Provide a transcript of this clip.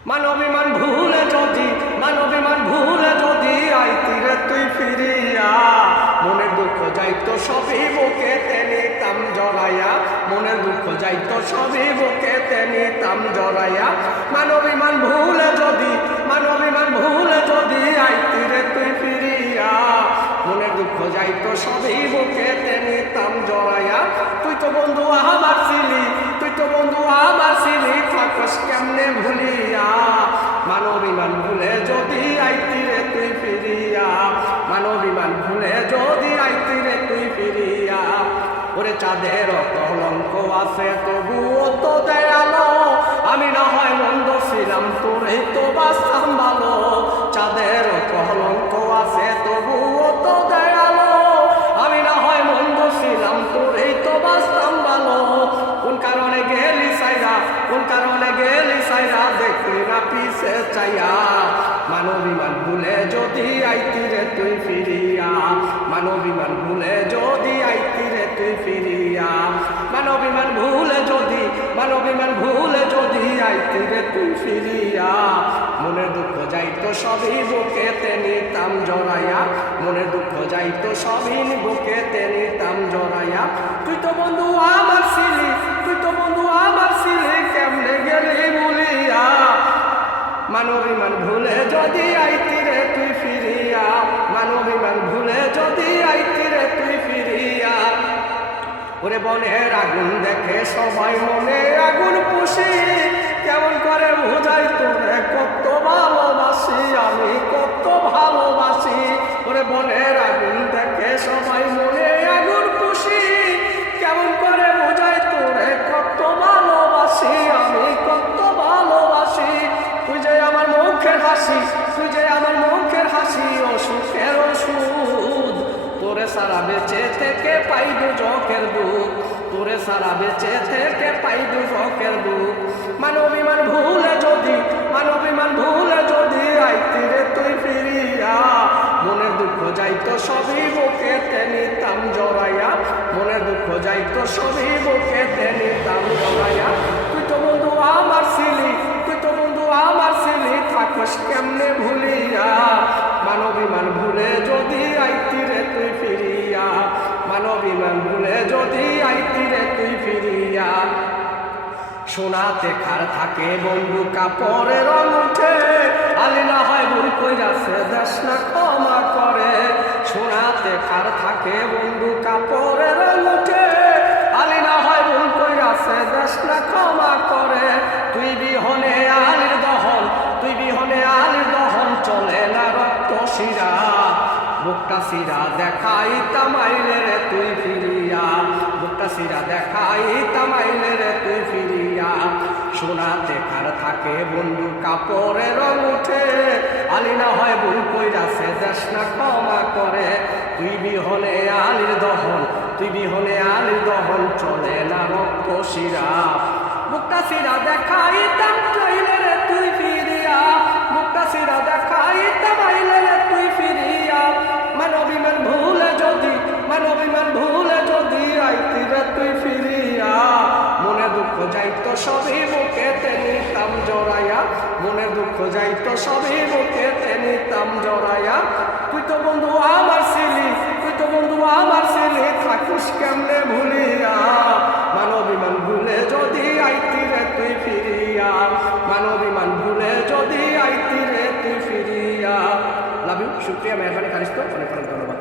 মানবিমান ভুলে যদি মানবিমান ভুলে যদি আইতিরে তুই ফিরিয়া মনের দুঃখ যাইতো সবই বুকেতে নিতাম জড়াইয়া মনের দুঃখ যাইতো সবই বুকেতে নিতাম জড়াইয়া মানবিমান ভুলে যদি আইতিরে তুই ফিরিয়া মনের দুঃখ যাইতো সবই বুকেতে নিতাম জড়াইয়া তুই তো বন্ধু আমার ছিলি থাকস কেমনে ভুলিয়া মানবিমান ভুলে যদি আইতিরে তুই ফিরিয়া মানবিমান ভুলে যদি আইতিরে তুই ফিরিয়া ওরে চাঁদের কলঙ্ক আছে তবুও তো দয়ালো আমি না হয় মন্দ ছিলাম তোরে তো বাঁচতাম ভালো চাঁদের কলঙ্ক আছে তবুও তো দয়ালো আমি না হয় মন্দ ছিলাম তোরে তো বাঁচতাম ভালো কোন কারণে গেলি সাইরা দেখলি না পিছে চাইয়া মানবিমান ভুলে যদি আইতিরে তুই ফিরিয়া মানবিমান ভুলে যদি আইতিরে তুই ফিরিয়া মানবিমান ভুলে যদি আইতিরে তুই ফিরিয়া মনের দুঃখ যাইতো সবই বুকেতে নিতাম জড়াইয়া মনের দুঃখ যাইতো সবই বুকেতে নিতাম জড়াইয়া তুই তো বন্ধু আমার ছিলি কেমনে গেলি বলিয়া মানবিমান ভুলে যদি আইতিরে তুই ফিরিয়া মানবিমান ভুলে যদি আইতিরে তুই ফিরিয়া ওরে বনের আগুন দেখে সবাই মনে আগুন পুষি কেমন করে বুঝাই তোরে কত ভালোবাসি আমি কত ভালোবাসি ওরে বনের আগুন দেখে সবাই মনে আগুন পুষি কেমন করে বুঝাই তোরে কত ভালোবাসি আমি কত ভালোবাসি তুই যে আমার মুখের হাসি অসুখের ওষুধ তোরে সারা বেঁচে থেকে পাই দুজকের দুঃখ তোরে সারা বেঁচে থেকে পাই দুজকের দুঃখ মানবিমান ভুলে যদি আইতিরে তুই ফিরিয়া মনের দুঃখ যাইতো সবই বুকেতে নিতাম জড়াইয়া মনের দুঃখ যাইতো সবই বুকেতে নিতাম জড়াইয়া তুই তো বন্ধু আমার ছিলি থাকস কেমনে ভুলিয়া মানবিমান ভুলে যদি আইতিরে তুই ফিরিয়া মানবিমান ভুলে যদি আইতিরে তুই ফিরিয়া সোনাতে খার থাকে বন্ধু কাপড়ের রং উঠে আলি না হয় ভুল কইরাছে দেশ না ক্ষমা করে সোনাতে খার থাকে বন্ধু কাপড়ের রং উঠে আলি না হয় ভুল কইরাছে দেশ না ক্ষমা করে তুই বিহনে আলির দহন চলে না রক্ত শিরা বুকটা শিরা দেখাইতাম আইলে রে তুই ফিরিয়া বুকটা শিরা দেখাইতাম আইলে রে তুই ফিরিয়া সোনাতে খার থাকে বন্ধু কাপড়ের রং উঠে আলি না হয় ভুল কইরাছে দেশ না ক্ষমা করে তুই বিহনে আলির দহন চলে না রক্ত শিরা বুকটা শিরা দেখাইতাম আইলে রে তুই ফিরিয়া বুকটা শিরা দেখাইতাম আইলে রে তুই ফিরিয়া মানবিমান ভুলে যদি আইতিরে তুই ফিরিয়া মনে দুঃখ যাইতো সবই বুকেতে নিতাম জড়াইয়া মনে দুঃখ যাইতো সবই বুকেতে নিতাম জড়াইয়া তুই তো বন্ধু আমার ছিলি থাকুস কেমনে ভুলিয়া মানবিমান ভুলে যদি আইতিরে তুই ফিরিয়া মানবিমান ভুলে যদি আইতিরে তুই ফিরিয়া লাভ ইউ শুক্রিয়া মেহরবানি খারিজ তো অনেক অনেক ধন্যবাদ।